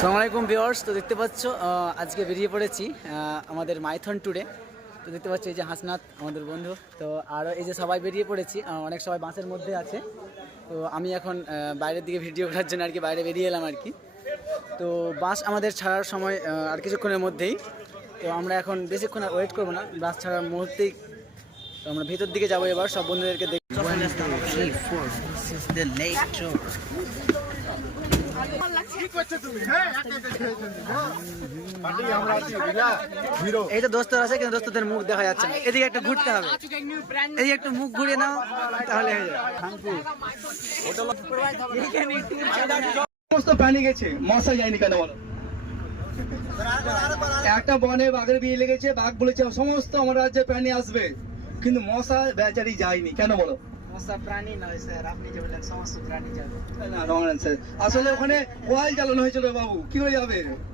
সালাম আলাইকুম ভিওয়ার্স তো দেখতে পাচ্ছ আজকে বেরিয়ে পড়েছি আমাদের মাইথন ট্যুরে তো দেখতে পাচ্ছ এই যে হাসনাথ আমাদের বন্ধু। তো আরও এই যে সবাই বেরিয়ে পড়েছি অনেক সবাই বাসের মধ্যে আছে। তো আমি এখন বাইরের দিকে ভিডিও করার জন্য আর কি বাইরে বেরিয়ে এলাম আর কি। তো বাস আমাদের ছাড়ার সময় আর কিছুক্ষণের মধ্যেই। তো আমরা এখন বেশিক্ষণ আর ওয়েট করব না, বাস ছাড়ার মুহূর্তেই তো আমরা ভিতর দিকে যাব এবার, সব বন্ধুদেরকে দেখ। একটা বনে বাঘের বিয়ে লেগেছে, বাঘ বলেছে, সমস্ত আমার রাজ্যে প্রাণী আসবে। কিন্তু মশা বেচারি যায়নি, কেন বলো? মশা প্রাণী নয়, স্যার। আপনি যে বললেন, সমস্ত প্রাণী যাবে। না। আসলে ওখানে কোয়াল জ্বালানো হয়েছিল বাবু। কি হয়ে যাবে?